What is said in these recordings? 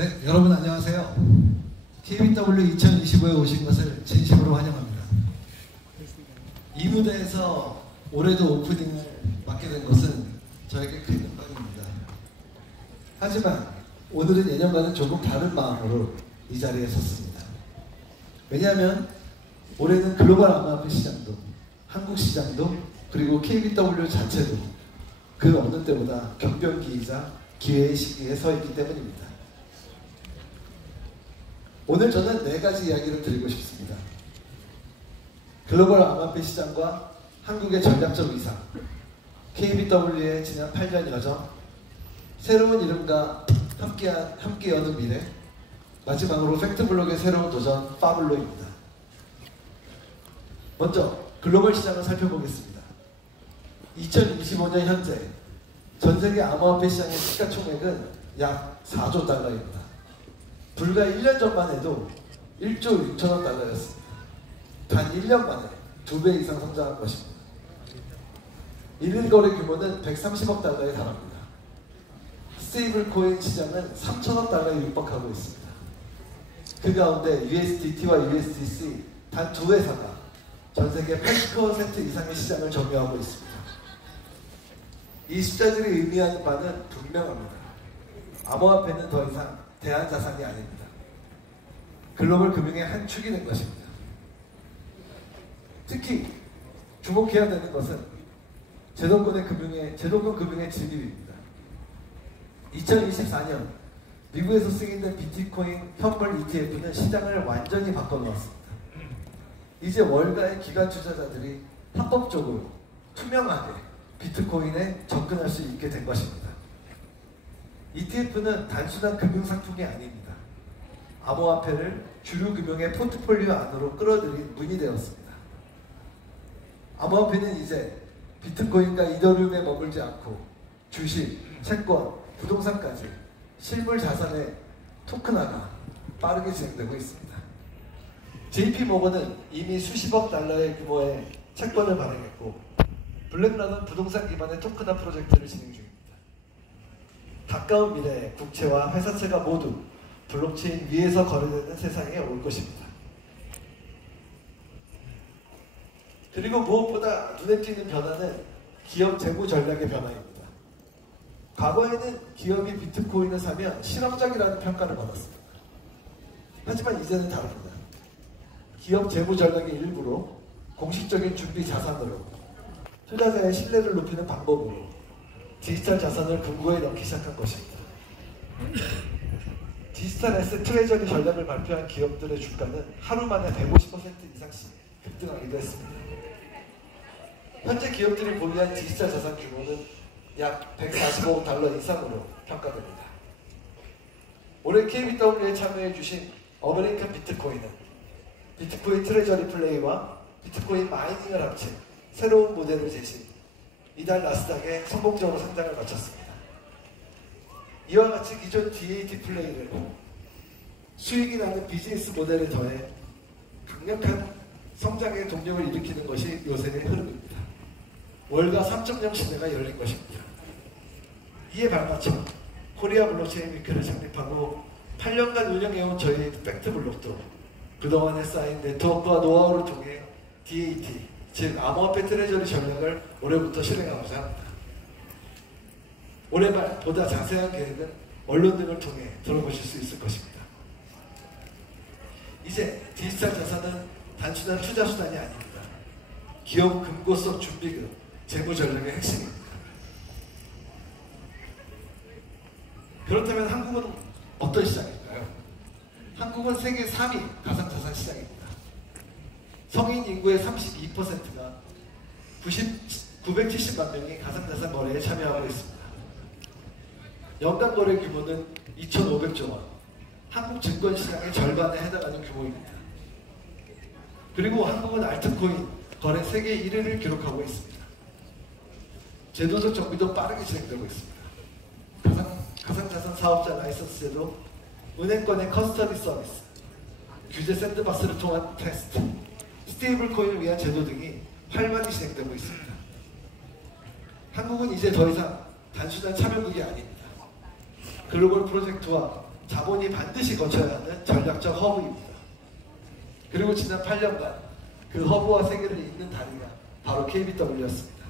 네, 여러분 안녕하세요. KBW 2025에 오신 것을 진심으로 환영합니다. 이 무대에서 올해도 오프닝을 맡게 된 것은 저에게 큰 영광입니다. 하지만 오늘은 예년과는 조금 다른 마음으로 이 자리에 섰습니다. 왜냐하면 올해는 글로벌 암호화폐 시장도, 한국 시장도, 그리고 KBW 자체도 그 어느 때보다 격변기이자 기회의 시기에 서 있기 때문입니다. 오늘 저는 4가지 이야기를 드리고 싶습니다. 글로벌 암호화폐 시장과 한국의 전략적 위상, KBW의 지난 8년 여정, 새로운 이름과 함께 여는 미래, 마지막으로 팩트블록의 새로운 도전 파블로입니다. 먼저 글로벌 시장을 살펴보겠습니다. 2025년 현재 전세계 암호화폐 시장의 시가총액은 약 4조 달러입니다. 불과 1년 전만 해도 1조 6천억 달러였습니다. 단 1년 만에 2배 이상 성장한 것입니다. 1일 거래 규모는 130억 달러에 달합니다. 스테이블 코인 시장은 3천억 달러에 육박하고 있습니다. 그 가운데 USDT와 USDC 단 2회사가 전 세계 80% 이상의 시장을 점유하고 있습니다. 이 숫자들이 의미하는 바는 분명합니다. 암호화폐는 더 이상 대안자산이 아닙니다. 글로벌 금융의 한 축이 된 것입니다. 특히 주목해야 되는 것은 제도권 금융의 진입입니다. 2024년 미국에서 승인된 비트코인 현물 ETF는 시장을 완전히 바꿔놓았습니다. 이제 월가의 기관 투자자들이 합법적으로 투명하게 비트코인에 접근할 수 있게 된 것입니다. ETF는 단순한 금융상품이 아닙니다. 암호화폐를 주류 금융의 포트폴리오 안으로 끌어들인 문이 되었습니다. 암호화폐는 이제 비트코인과 이더리움에 머물지 않고 주식, 채권, 부동산까지 실물 자산의 토큰화가 빠르게 진행되고 있습니다. JP모건은 이미 수십억 달러의 규모의 채권을 발행했고 블랙락은 부동산 기반의 토큰화 프로젝트를 진행 중입니다. 가까운 미래에 국채와 회사채가 모두 블록체인 위에서 거래되는 세상에 올 것입니다. 그리고 무엇보다 눈에 띄는 변화는 기업 재무 전략의 변화입니다. 과거에는 기업이 비트코인을 사면 실험적이라는 평가를 받았습니다. 하지만 이제는 다릅니다. 기업 재무 전략의 일부로 공식적인 준비 자산으로 투자자의 신뢰를 높이는 방법으로 디지털 자산을 금고에 넣기 시작한 것입니다. 디지털 에셋 트레저리 전략을 발표한 기업들의 주가는 하루 만에 150% 이상씩 급등하기도 했습니다. 현재 기업들이 보유한 디지털 자산 규모는 약 145억 달러 이상으로 평가됩니다. 올해 KBW에 참여해주신 어메리칸 비트코인은 비트코인 트레저리 플레이와 비트코인 마이닝을 합친 새로운 모델을 제시, 이달 나스닥에 성공적으로 상장을 마쳤습니다. 이와 같이 기존 DAT 플레이를 수익이 나는 비즈니스 모델에 더해 강력한 성장의 동력을 일으키는 것이 요새의 흐름입니다. 월가 3.0 시대가 열린 것입니다. 이에 발맞춰 코리아 블록체인 위크를 창립하고 8년간 운영해온 저희 팩트블록도 그동안에 쌓인 네트워크와 노하우를 통해 DAT, 즉 암호화폐 트레저리 전략을 올해부터 실행하고자 합니다. 올해 말 보다 자세한 계획은 언론 등을 통해 들어보실 수 있을 것입니다. 이제 디지털 자산은 단순한 투자 수단이 아닙니다. 기업 금고 속 준비금, 재무 전략의 핵심입니다. 그렇다면 한국은 어떤 시장일까요? 한국은 세계 3위 가상자산 시장입니다. 성인 인구의 32%가 970만 명이 가상자산 거래에 참여하고 있습니다. 연간 거래 규모는 2,500조 원, 한국 증권시장의 절반에 해당하는 규모입니다. 그리고 한국은 알트코인 거래 세계 1위를 기록하고 있습니다. 제도적 정비도 빠르게 진행되고 있습니다. 가상자산 사업자 라이선스 제도, 은행권의 커스터디 서비스, 규제 샌드박스를 통한 테스트, 스테이블 코인을 위한 제도 등이 활발히 진행되고 있습니다. 한국은 이제 더 이상 단순한 참여국이 아닙니다. 글로벌 프로젝트와 자본이 반드시 거쳐야 하는 전략적 허브입니다. 그리고 지난 8년간 그 허브와 세계를 잇는 다리가 바로 KBW였습니다.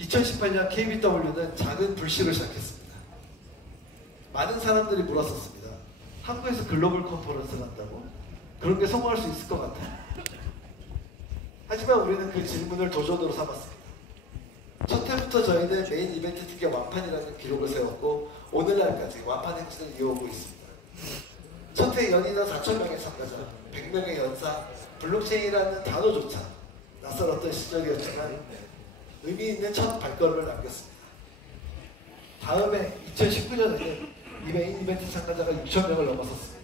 2018년 KBW는 작은 불씨로 시작했습니다. 많은 사람들이 물었었습니다. 한국에서 글로벌 컨퍼런스를 한다고? 그런 게 성공할 수 있을 것 같아. 하지만 우리는 그 질문을 도전으로 삼았습니다. 첫 해부터 저희는 메인 이벤트 티켓 완판이라는 기록을 세웠고 오늘날까지 완판 행진을 이어오고 있습니다. 첫 해 연인원 4,000명의 참가자, 100명의 연사, 블록체인이라는 단어조차 낯설었던 시절이었지만 의미 있는 첫 발걸음을 남겼습니다. 다음해 2019년에는 이 메인 이벤트 참가자가 6,000명을 넘어섰습니다.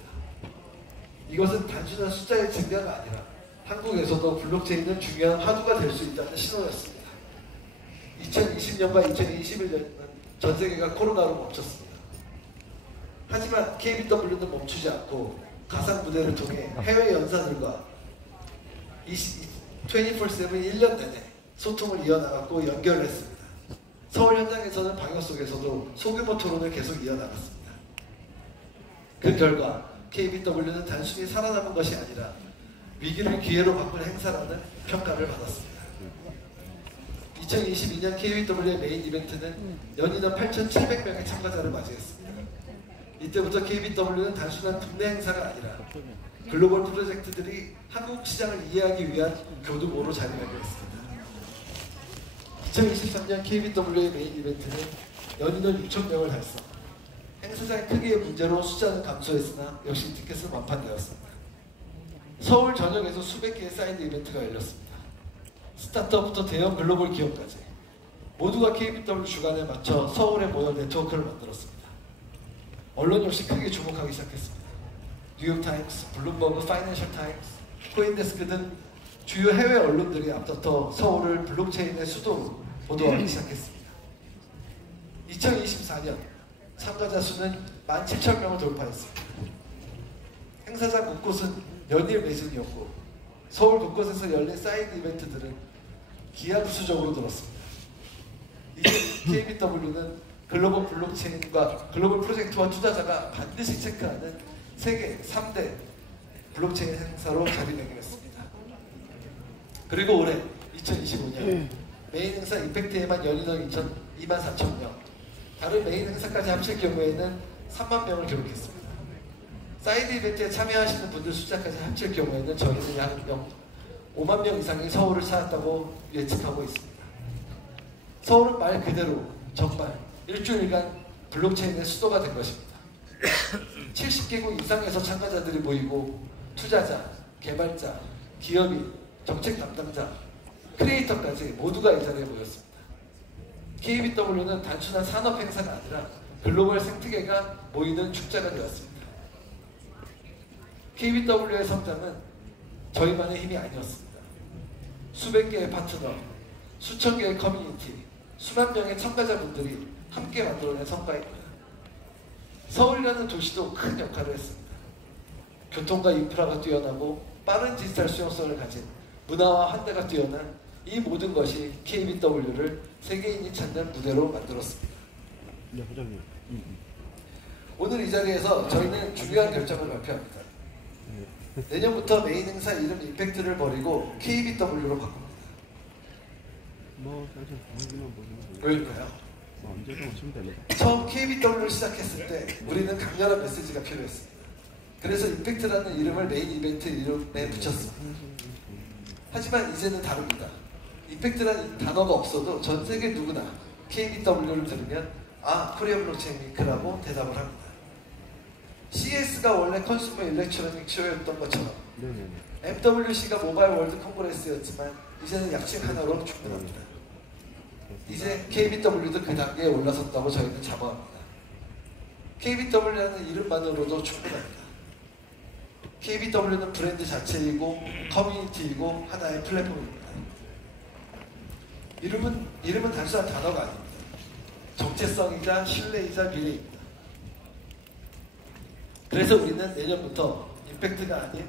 이것은 단순한 숫자의 증가가 아니라 한국에서도 블록체인은 중요한 화두가 될 수 있다는 신호였습니다. 2020년과 2021년은 전 세계가 코로나로 멈췄습니다. 하지만 KBW는 멈추지 않고 가상 무대를 통해 해외 연사들과 24/7 1년 내내 소통을 이어나갔고 연결했습니다. 서울 현장에서는 방역 속에서도 소규모 토론을 계속 이어나갔습니다. 그 결과 KBW는 단순히 살아남은 것이 아니라 위기를 기회로 바꾼 행사라는 평가를 받았습니다. 2022년 KBW의 메인 이벤트는 연인원 8,700명의 참가자를 맞이했습니다. 이때부터 KBW는 단순한 국내 행사가 아니라 글로벌 프로젝트들이 한국 시장을 이해하기 위한 교두보로 자리매김했습니다. 2023년 KBW의 메인 이벤트는 연인원 6,000명을 달성. 행사장 크기의 문제로 숫자는 감소했으나 역시 티켓은 완판되었습니다. 서울 전역에서 수백 개의 사이드 이벤트가 열렸습니다. 스타트업부터 대형 글로벌 기업까지 모두가 KBW 주관에 맞춰 서울에 모여 네트워크를 만들었습니다. 언론 역시 크게 주목하기 시작했습니다. 뉴욕타임스, 블룸버그, 파이낸셜 타임스, 코인데스크 등 주요 해외 언론들이 앞서서 서울을 블록체인의 수도로 보도하기 시작했습니다. 2024년 참가자 수는 17,000명을 돌파했습니다. 행사장 곳곳은 연일 매진이었고 서울 곳곳에서 열린 사이드 이벤트들은 기하급수적으로 늘었습니다. 이제 KBW는 글로벌 블록체인과 글로벌 프로젝트와 투자자가 반드시 체크하는 세계 3대 블록체인 행사로 자리매김했습니다. 그리고 올해 2025년 메인 행사 임팩트에만 연인원 24,000명, 다른 메인 행사까지 합칠 경우에는 3만 명을 기록했습니다. 사이드 이벤트에 참여하시는 분들 숫자까지 합칠 경우에는 저희는 약 5만 명 이상이 서울을 찾았다고 예측하고 있습니다. 서울은 말 그대로 정말 일주일간 블록체인의 수도가 된 것입니다. 70개국 이상에서 참가자들이 모이고 투자자, 개발자, 기업인, 정책 담당자, 크리에이터까지 모두가 이 자리에 모였습니다. KBW는 단순한 산업 행사가 아니라 글로벌 생태계가 모이는 축제가 되었습니다. KBW의 성장은 저희만의 힘이 아니었습니다. 수백 개의 파트너, 수천 개의 커뮤니티, 수만 명의 참가자분들이 함께 만들어낸 성과입니다. 서울이라는 도시도 큰 역할을 했습니다. 교통과 인프라가 뛰어나고 빠른 디지털 수용성을 가진 문화와 환대가 뛰어난 이 모든 것이 KBW를 세계인이 찾는 무대로 만들었습니다. 네, 회장님. 오늘 이 자리에서 저희는 중요한 결정을 발표합니다. 내년부터 메인 행사 이름 임팩트를 버리고 KBW로 바꿉니다. 뭐 사실 보기만 보면 왜일까요? 언제든 오시면 됩니다. 처음 KBW를 시작했을 때 우리는 강렬한 메시지가 필요했습니다. 그래서 임팩트라는 이름을 메인 이벤트 이름에 붙였습니다. 하지만 이제는 다릅니다. 임팩트라는 단어가 없어도 전 세계 누구나 KBW를 들으면 아, 코리아 블록체인 윙크라고 대답을 합니다. CES가 원래 컨슈머 일렉트로닉 쇼였던 것처럼 MWC가 모바일 월드 콩그레스였지만 이제는 약칭 하나로 충분합니다. 이제 KBW도 그 단계에 올라섰다고 저희는 자부합니다. KBW라는 이름만으로도 충분합니다. KBW는 브랜드 자체이고 커뮤니티이고 하나의 플랫폼입니다. 이름은 단순한 단어가 아닙니다. 정체성이자 신뢰이자 미래입니다. 그래서 우리는 내년부터 임팩트가 아닌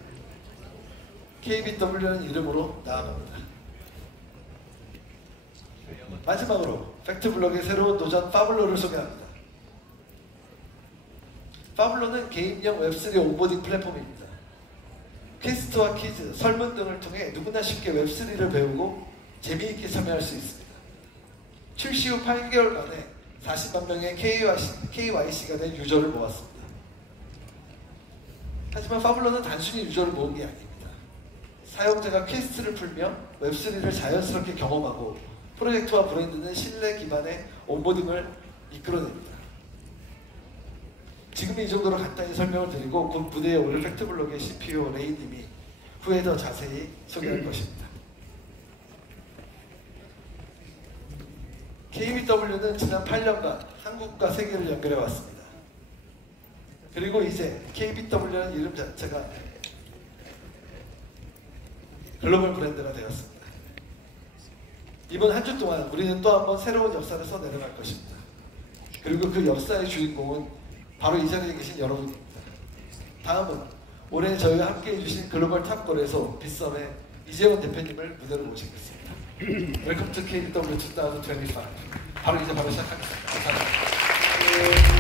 KBW라는 이름으로 나아갑니다. 마지막으로 팩트블럭의 새로운 도전 파블로를 소개합니다. 파블로는 개인형 웹3 온보딩 플랫폼입니다. 퀘스트와 퀴즈, 설문 등을 통해 누구나 쉽게 웹3를 배우고 재미있게 참여할 수 있습니다. 출시 후 8개월 만에 40만 명의 KYC가 된 유저를 모았습니다. 하지만 파블로는 단순히 유저를 모은 게 아닙니다. 사용자가 퀘스트를 풀며 웹3를 자연스럽게 경험하고 프로젝트와 브랜드는 신뢰 기반의 온보딩을 이끌어냅니다. 지금 이 정도로 간단히 설명을 드리고 곧 무대에 오를 팩트블럭의 CPO 레이님이 후에 더 자세히 소개할 것입니다. KBW는 지난 8년간 한국과 세계를 연결해 왔습니다. 그리고 이제 KBW라는 이름 자체가 글로벌 브랜드가 되었습니다. 이번 한 주 동안 우리는 또 한 번 새로운 역사를 써내려갈 것입니다. 그리고 그 역사의 주인공은 바로 이 자리에 계신 여러분입니다. 다음은 올해 저희와 함께 해주신 글로벌 탑골에서 빗썸의 이재원 대표님을 무대로 모시겠습니다. Welcome to KBW 2025. 바로 시작하겠습니다. 감사합니다.